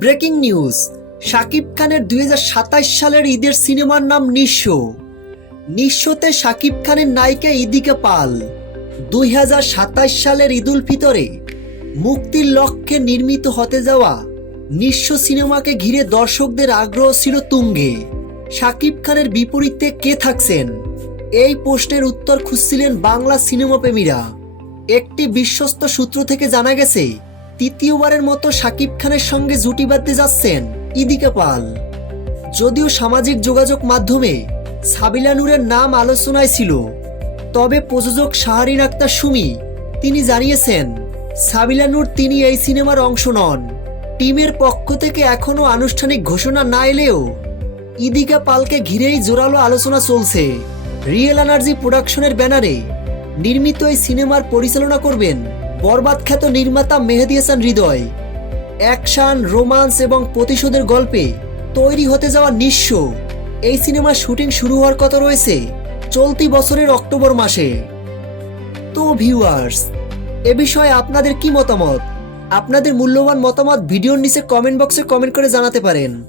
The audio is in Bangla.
ব্রেকিং নিউজ, শাকিব খানের 2027 সালের ঈদের সিনেমার নাম নিঃস্ব। নিঃস্বতে শাকিব খানের নায়িকা ইদিকা পাল 2027 সালের ঈদুল ফিতরে মুক্তির লক্ষ্যে নির্মিত হতে যাওয়া নিঃস্ব সিনেমাকে ঘিরে দর্শকদের আগ্রহ ছিল তুঙ্গে। শাকিব খানের বিপরীতে কে থাকছেন, এই প্রশ্নের উত্তর খুঁজছিলেন বাংলা সিনেমা প্রেমীরা। একটি বিশ্বস্ত সূত্র থেকে জানা গেছে, তৃতীয়বারের মতো শাকিব খানের সঙ্গে জুটি বাঁধতে যাচ্ছেন ইদিকা পাল। যদিও সামাজিক যোগাযোগ মাধ্যমে সাবিলা নূরের নাম আলোচনায় ছিল, তবে প্রযোজক শাহরিন আক্তার সুমি তিনি জানিয়েছেন সাবিলা নূর তিনি এই সিনেমার অংশ নন। টিমের পক্ষ থেকে এখনও আনুষ্ঠানিক ঘোষণা না এলেও ইদিকা পালকে ঘিরেই জোরালো আলোচনা চলছে। রিয়েল এনার্জি প্রোডাকশনের ব্যানারে নির্মিত এই সিনেমার পরিচালনা করবেন বরবাদ খ্যাত নির্মাতা মেহেদী হাসান হৃদয়। অ্যাকশন, রোমান্স এবং প্রতিশোধের গল্পে তৈরি হতে যাওয়া নিঃস্ব এই সিনেমার শুটিং শুরু হওয়ার কথা রয়েছে চলতি বছরের অক্টোবর মাসে। তো ভিউয়ার্স, এ বিষয়ে আপনাদের কি মতামত? আপনাদের মূল্যবান মতামত ভিডিওর নিচে কমেন্ট বক্সে কমেন্ট করে জানাতে পারেন।